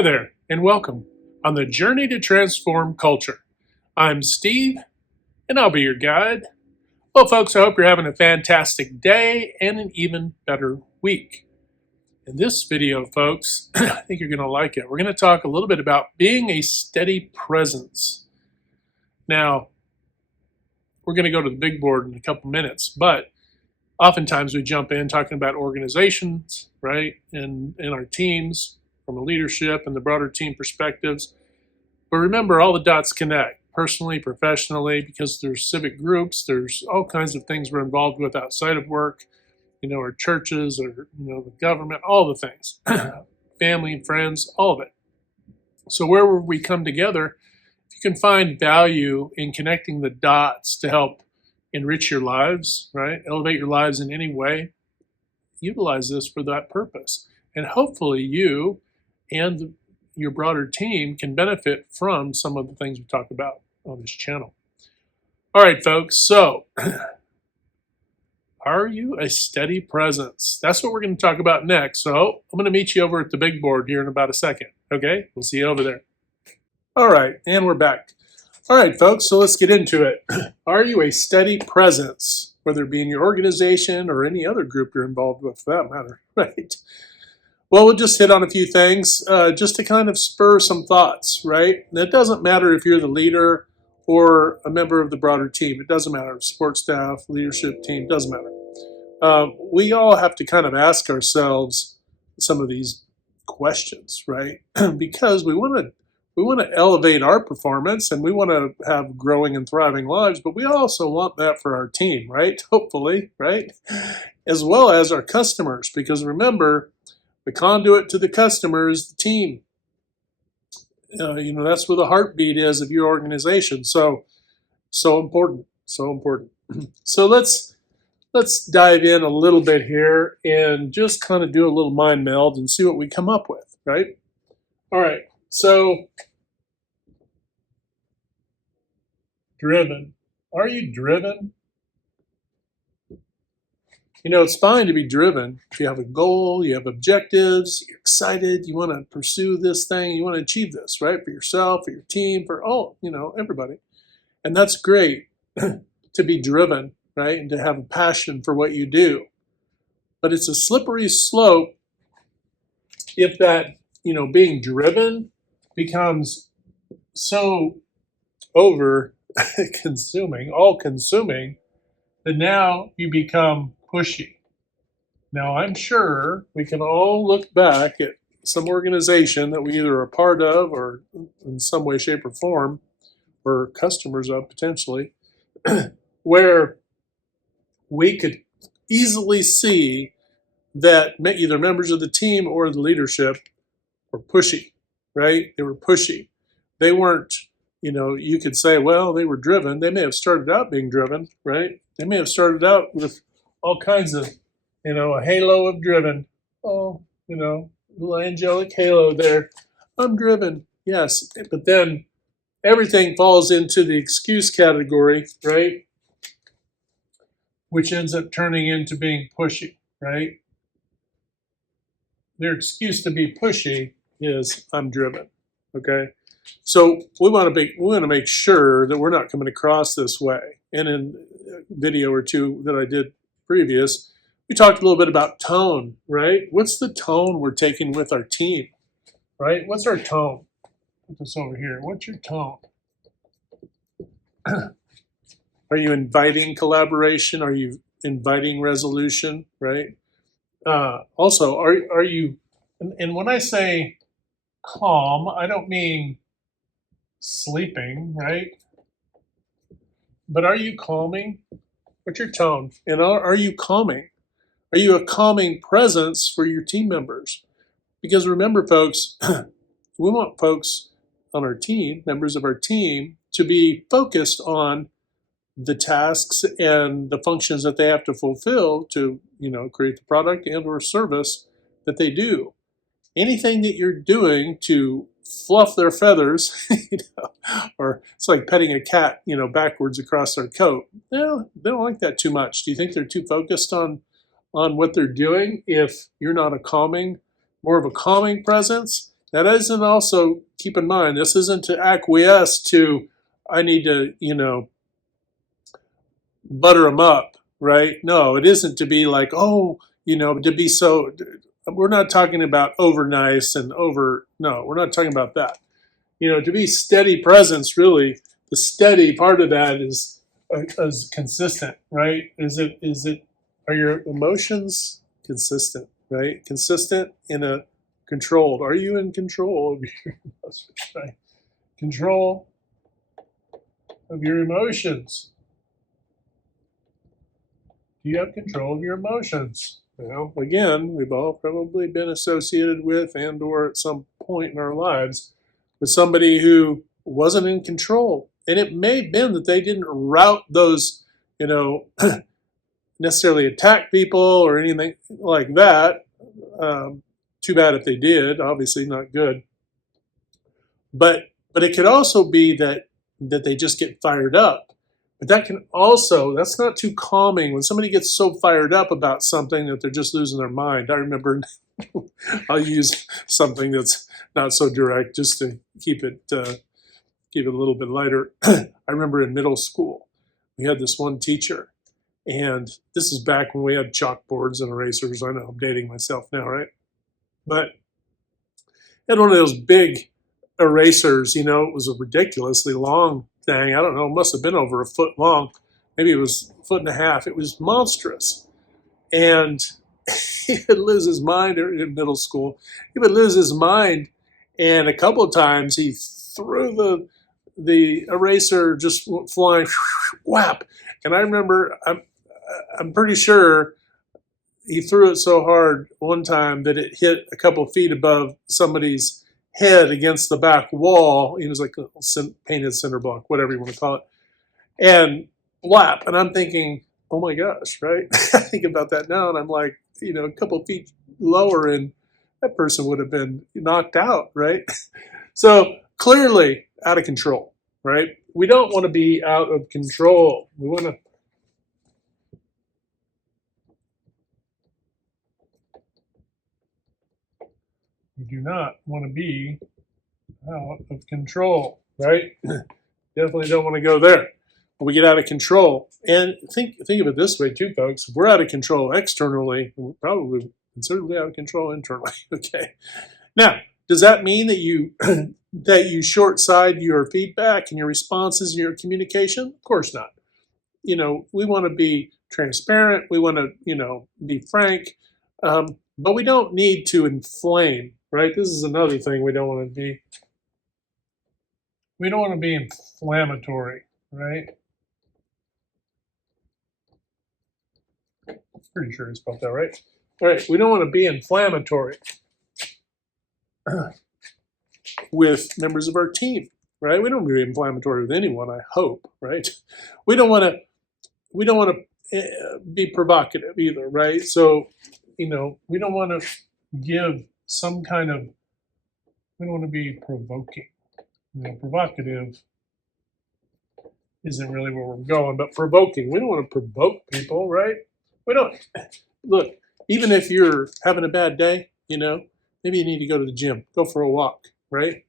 Hi there, and welcome on the journey to transform culture. I'm Steve, and I'll be your guide. Well, folks, I hope you're having a fantastic day and an even better week. In this video, folks, I think you're going to like it. We're going to talk a little bit about being a steady presence. Now, we're going to go to the big board in a couple minutes, but oftentimes we jump in talking about organizations, right, and our teams from a leadership and the broader team perspectives. But remember, all the dots connect, personally, professionally, because there's civic groups, there's all kinds of things we're involved with outside of work, our churches or, the government, all the things, family and friends, all of it. So where we come together, if you can find value in connecting the dots to help enrich your lives, right? Elevate your lives in any way, utilize this for that purpose. And hopefully you and your broader team can benefit from some of the things we talk about on this channel. All right, folks, so are you a steady presence? That's what we're going to talk about next. So I'm going to meet you over at the big board here in about a second. Okay, we'll see you over there. All right, and we're back. All right, folks, so let's get into it. Are you a steady presence, whether it be in your organization or any other group you're involved with, for that matter, right? Well, we'll just hit on a few things just to kind of spur some thoughts, right? And it doesn't matter if you're the leader or a member of the broader team. It doesn't matter. Support staff, leadership team, doesn't matter. We all have to kind of ask ourselves some of these questions, right? Because we want to elevate our performance and we want to have growing and thriving lives, but we also want that for our team, right? Hopefully, right? As well as our customers, because remember, the conduit to the customer is the team. That's where the heartbeat is of your organization. So important, so important. So let's dive in a little bit here and just kind of do a little mind meld and see what we come up with, right? All right, so driven. Are you driven? It's fine to be driven. If you have a goal, you have objectives, you're excited, you want to pursue this thing, you want to achieve this, right? For yourself, for your team, for everybody. And that's great to be driven, right? And to have a passion for what you do. But it's a slippery slope if that, being driven becomes so over consuming, all consuming, that now you become pushy. Now, I'm sure we can all look back at some organization that we either are a part of or in some way, shape, or form, or customers of potentially, where we could easily see that either members of the team or the leadership were pushy, right? They were pushy. They weren't, you could say, well, they were driven. They may have started out being driven, right? They may have started out with all kinds of, a halo of driven. Oh, little angelic halo there. I'm driven, yes. But then everything falls into the excuse category, right? Which ends up turning into being pushy, right? Their excuse to be pushy is I'm driven, okay? So we want to make sure that we're not coming across this way. And in a video or two that I did previous, we talked a little bit about tone, right? What's the tone we're taking with our team, right? What's our tone? Put this over here. What's your tone? Are you inviting collaboration? Are you inviting resolution, right? Also, are you, and when I say calm, I don't mean sleeping, right? But are you calming? What's your tone? And are you calming? Are you a calming presence for your team members? Because remember, folks, we want folks on our team, members of our team, to be focused on the tasks and the functions that they have to fulfill to, create the product and or service that they do. Anything that you're doing to fluff their feathers, or it's like petting a cat, backwards across their coat. They don't like that too much. Do you think they're too focused on what they're doing if you're not more of a calming presence? That isn't also, keep in mind, this isn't to acquiesce to, I need to, butter them up, right? No, it isn't to be like, oh, to be so, we're not talking about over nice and over, no, we're not talking about that. To be steady presence, really, the steady part of that is consistent, right? Are your emotions consistent, right? Consistent in a controlled. Are you in control of your emotions, right? Control of your emotions. Do you have control of your emotions? Well, again, we've all probably been associated with and or at some point in our lives with somebody who wasn't in control. And it may have been that they didn't route those, necessarily attack people or anything like that. Too bad if they did, obviously not good. But it could also be that they just get fired up. But that's not too calming when somebody gets so fired up about something that they're just losing their mind. I remember, I'll use something that's not so direct just to keep it a little bit lighter. I remember in middle school, we had this one teacher, and this is back when we had chalkboards and erasers. I know I'm dating myself now, right? But had one of those big erasers, it was a ridiculously long thing. I don't know, it must have been over a foot long. Maybe it was a foot and a half. It was monstrous. And he would lose his mind in middle school. He would lose his mind. And a couple of times he threw the eraser just flying, whap. And I remember, I'm pretty sure he threw it so hard one time that it hit a couple of feet above somebody's head against the back wall. He was like a painted cinder block, whatever you want to call it. And whap. And I'm thinking, oh my gosh, right? I think about that now and I'm like, a couple of feet lower and that person would have been knocked out, right? So clearly out of control, right? We don't want to be out of control. We do not want to be out of control, right? Definitely don't want to go there. When we get out of control, and think of it this way too, folks. If we're out of control externally, we're probably considerably out of control internally. Okay. Now, does that mean that you that you short side your feedback and your responses and your communication? Of course not. We want to be transparent. We want to, be frank, but we don't need to inflame. Right? This is another thing we don't want to be. We don't want to be inflammatory, right? Pretty sure I spelled that right. All right, we don't want to be inflammatory with members of our team, right? We don't want to be inflammatory with anyone, I hope, right? We don't want to be provocative either, right? So, we don't want to give some kind of, we don't want to be provoking. Provocative isn't really where we're going, but provoking. We don't want to provoke people, right? We don't. Look, even if you're having a bad day, maybe you need to go to the gym, go for a walk, right?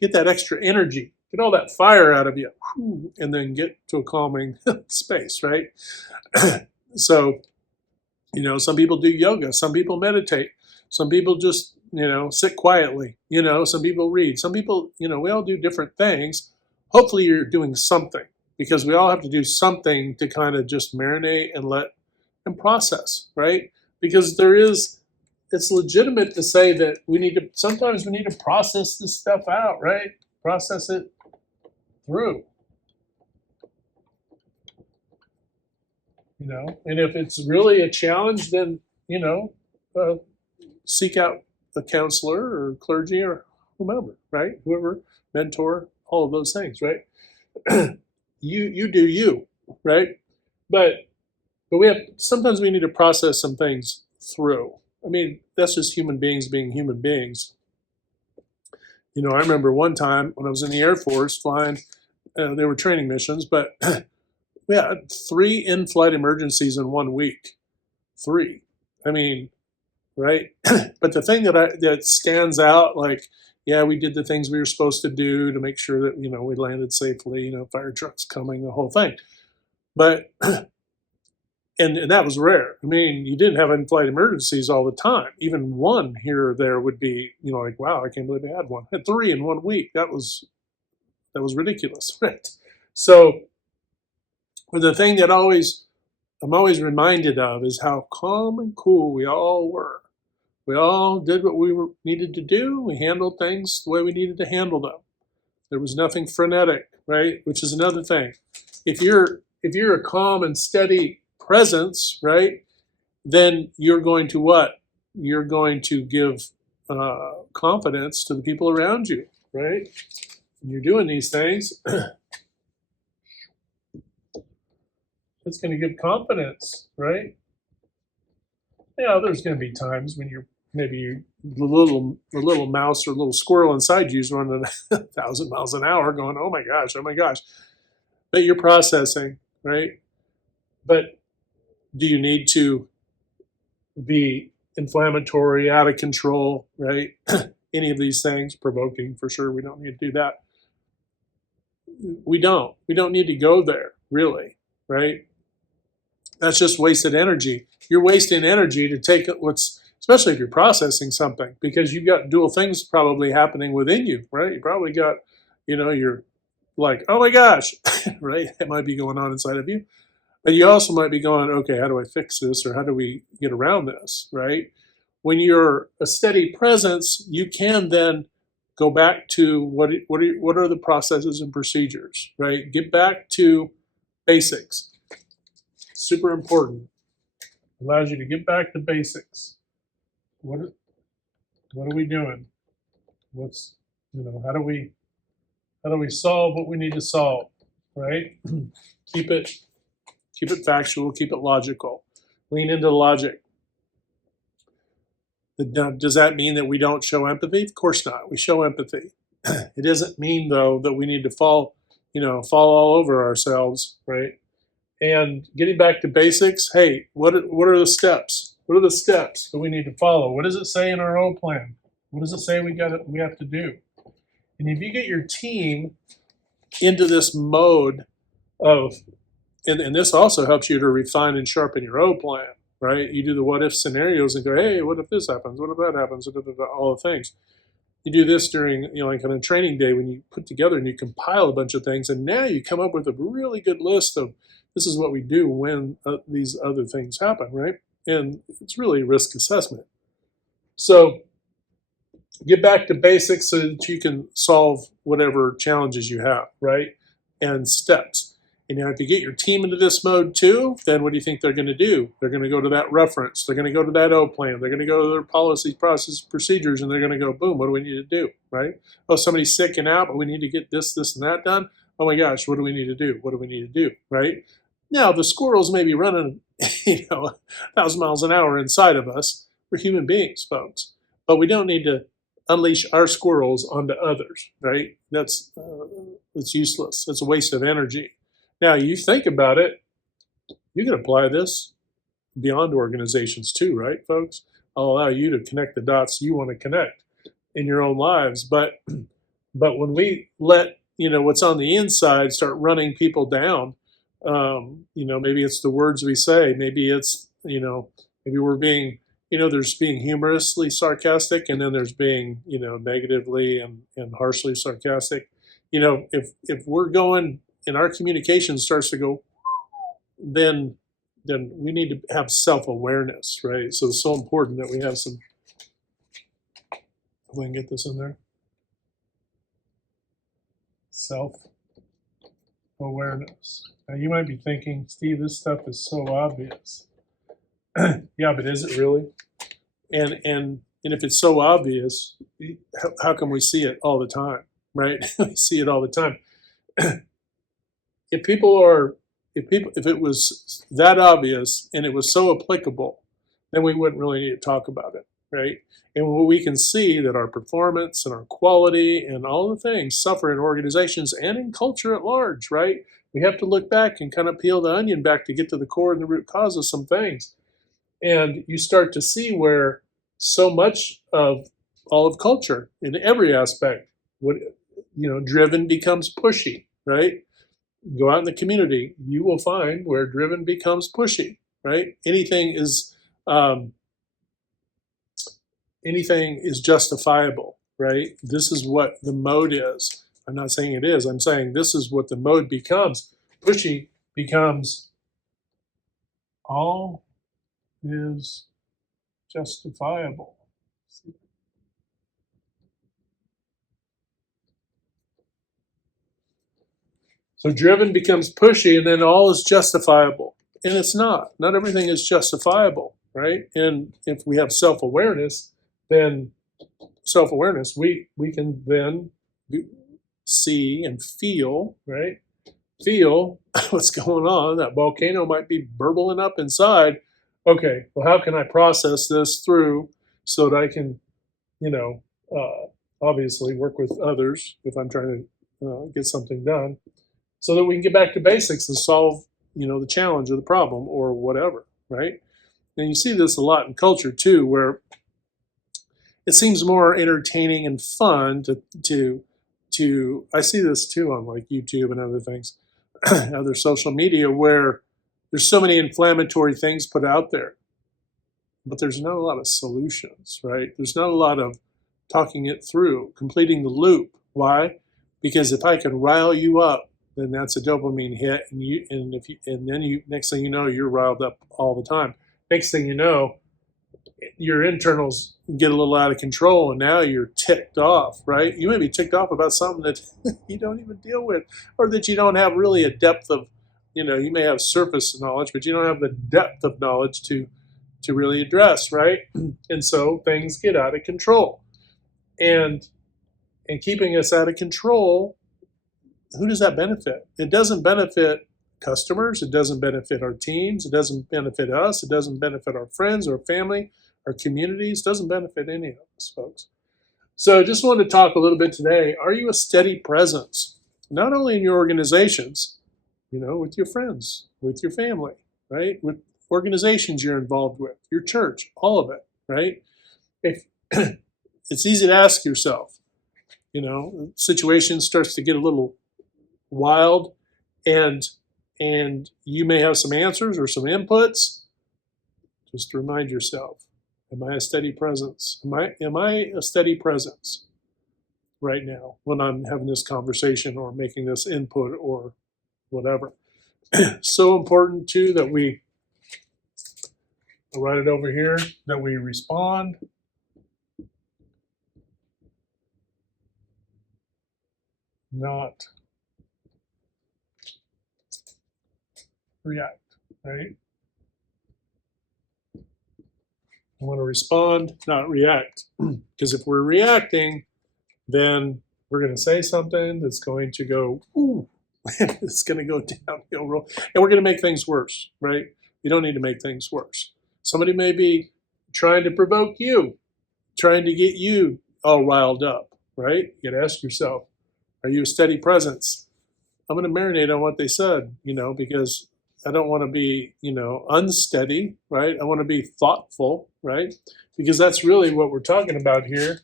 Get that extra energy, get all that fire out of you, and then get to a calming space, right? So, some people do yoga, some people meditate, some people just, sit quietly, some people read, some people, we all do different things. Hopefully you're doing something because we all have to do something to kind of just marinate and process, right? Because it's legitimate to say that sometimes we need to process this stuff out, right? Process it through. And if it's really a challenge, then, seek out a counselor or clergy or whomever, right? Whoever, mentor, all of those things, right? You do you, right? But sometimes we need to process some things through. I mean, that's just human beings being human beings. I remember one time when I was in the Air Force flying, they were training missions, but we had 3 in-flight emergencies in 1 week. 3. I mean, right? But the thing that stands out, like, yeah, we did the things we were supposed to do to make sure that we landed safely. Fire trucks coming, the whole thing. But and that was rare. I mean, you didn't have in-flight emergencies all the time. Even one here or there would be, like, wow, I can't believe I had one. I had 3 in 1 week. That was ridiculous, right? So, but the thing that I'm always reminded of is how calm and cool we all were. We all did what we needed to do. We handled things the way we needed to handle them. There was nothing frenetic, right? Which is another thing. If you're a calm and steady presence, right, then you're going to what? You're going to give confidence to the people around you, right? When you're doing these things, it's going to give confidence, right? Yeah, there's going to be times when the little mouse or little squirrel inside you is running 1,000 miles an hour, going, oh my gosh, but you're processing, right? But do you need to be inflammatory, out of control, right? Any of these things, provoking for sure. We don't need to do that. We don't need to go there, really, right? That's just wasted energy. You're wasting energy to take especially if you're processing something, because you've got dual things probably happening within you, right? You probably got, you're like, oh my gosh, right? It might be going on inside of you. But you also might be going, okay, how do I fix this, or how do we get around this, right? When you're a steady presence, you can then go back to what are the processes and procedures, right? Get back to basics. Super important. Allows you to get back to basics. What are we doing? How do we solve what we need to solve, right? Keep it factual, keep it logical. Lean into logic. Now, does that mean that we don't show empathy? Of course not. We show empathy. It doesn't mean, though, that we need to fall all over ourselves, right? And getting back to basics, hey, what are the steps? What are the steps that we need to follow? What does it say in our own plan? What does it say we have to do? And if you get your team into this mode of, and this also helps you to refine and sharpen your own plan, right? You do the what if scenarios and go, hey, what if this happens? What if that happens? All the things. You do this during, like on a training day when you put together and you compile a bunch of things, and now you come up with a really good list of this is what we do when these other things happen, right? And it's really risk assessment. So get back to basics so that you can solve whatever challenges you have, right? And steps. And now if you get your team into this mode too, then what do you think they're going to do? They're going to go to that reference. They're going to go to that O plan. They're going to go to their policies, process, procedures, and they're going to go, boom, what do we need to do, right? Oh, somebody's sick and out, but we need to get this, and that done. Oh my gosh, what do we need to do? What do we need to do, right? Now, the squirrels may be running, 1,000 miles an hour inside of us. We're human beings, folks. But we don't need to unleash our squirrels onto others, right? That's it's useless. It's a waste of energy. Now, you think about it, you can apply this beyond organizations too, right, folks? I'll allow you to connect the dots you want to connect in your own lives. But when we let, what's on the inside start running people down, maybe it's the words we say, maybe it's, maybe we're being, there's being humorously sarcastic, and then there's being, negatively and harshly sarcastic. If we're going and our communication starts to go, then we need to have self-awareness, right? So it's so important that we have some, if we can get this in there, self-awareness. Now you might be thinking, Steve, this stuff is so obvious. Yeah, but is it really? And if it's so obvious, how come we see it all the time, right? We see it all the time. If it was that obvious and it was so applicable, then we wouldn't really need to talk about it, right? And we can see that our performance and our quality and all the things suffer in organizations and in culture at large, right? We have to look back and kind of peel the onion back to get to the core and the root cause of some things. And you start to see where so much of all of culture in every aspect. What driven becomes pushy, right? Go out in the community, you will find where driven becomes pushy, right? Um, anything is justifiable, right? This is what the mode is. I'm not saying it is. I'm saying this is what the mode becomes. Pushy becomes all is justifiable. So driven becomes pushy, and then all is justifiable. And it's not. Not everything is justifiable, right? And if we have self-awareness, then we can then see and feel, right? Feel what's going on. That volcano might be burbling up inside. Okay, well, how can I process this through so that I can, obviously work with others if I'm trying to get something done, so that we can get back to basics and solve, the challenge or the problem or whatever, right? And you see this a lot in culture too, where it seems more entertaining and fun to I see this too on like YouTube and other things, other social media, where there's so many inflammatory things put out there, but there's not a lot of solutions, right? There's not a lot of talking it through, completing the loop. Why? Because if I can rile you up, then that's a dopamine hit, and then you next thing you know, you're riled up all the time. Next thing you know, your internals get a little out of control, and now you're ticked off, right? You may be ticked off about something that you don't even deal with, or that you don't have really a depth of, you may have surface knowledge, but you don't have the depth of knowledge to really address, right? And so things get out of control, and keeping us out of control, who does that benefit? It doesn't benefit customers. It doesn't benefit our teams. It doesn't benefit us. It doesn't benefit our friends, our family, our communities. It doesn't benefit any of us, folks. So just wanted to talk a little bit today. Are you a steady presence? Not only in your organizations, with your friends, with your family, right? With organizations you're involved with, your church, all of it, right? If it's easy to ask yourself, situation starts to get a little wild, and you may have some answers or some inputs. Just remind yourself, am I a steady presence? Am I a steady presence right now when I'm having this conversation or making this input or whatever? So important too that I'll write it over here, that we respond, not react, right? I want to respond, not react. Because if we're reacting, then we're going to say something that's going to go, ooh, it's going to go downhill real, and we're going to make things worse, right? You don't need to make things worse. Somebody may be trying to provoke you, trying to get you all riled up, right? You got to ask yourself, are you a steady presence? I'm going to marinate on what they said, because I don't want to be, unsteady, right? I want to be thoughtful, right? Because that's really what we're talking about here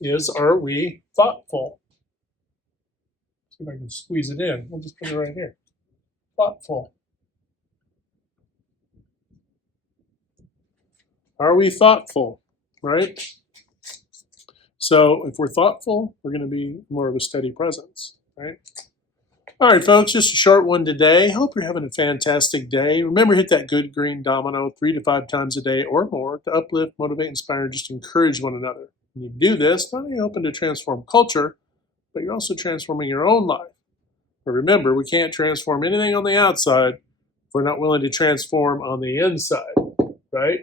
is, are we thoughtful? See if I can squeeze it in. We'll just put it right here. Thoughtful. Are we thoughtful, right? So if we're thoughtful, we're going to be more of a steady presence, right? All right, folks, just a short one today. Hope you're having a fantastic day. Remember, hit that good green domino 3 to 5 times a day or more to uplift, motivate, inspire, and just encourage one another. When you do this, not only hoping to transform culture, but you're also transforming your own life. But remember, we can't transform anything on the outside if we're not willing to transform on the inside, right?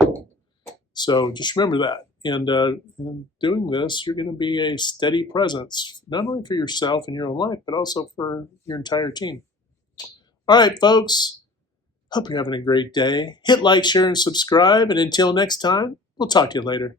So just remember that. And in doing this, you're going to be a steady presence, not only for yourself and your own life, but also for your entire team. All right, folks, hope you're having a great day. Hit like, share, and subscribe. And until next time, we'll talk to you later.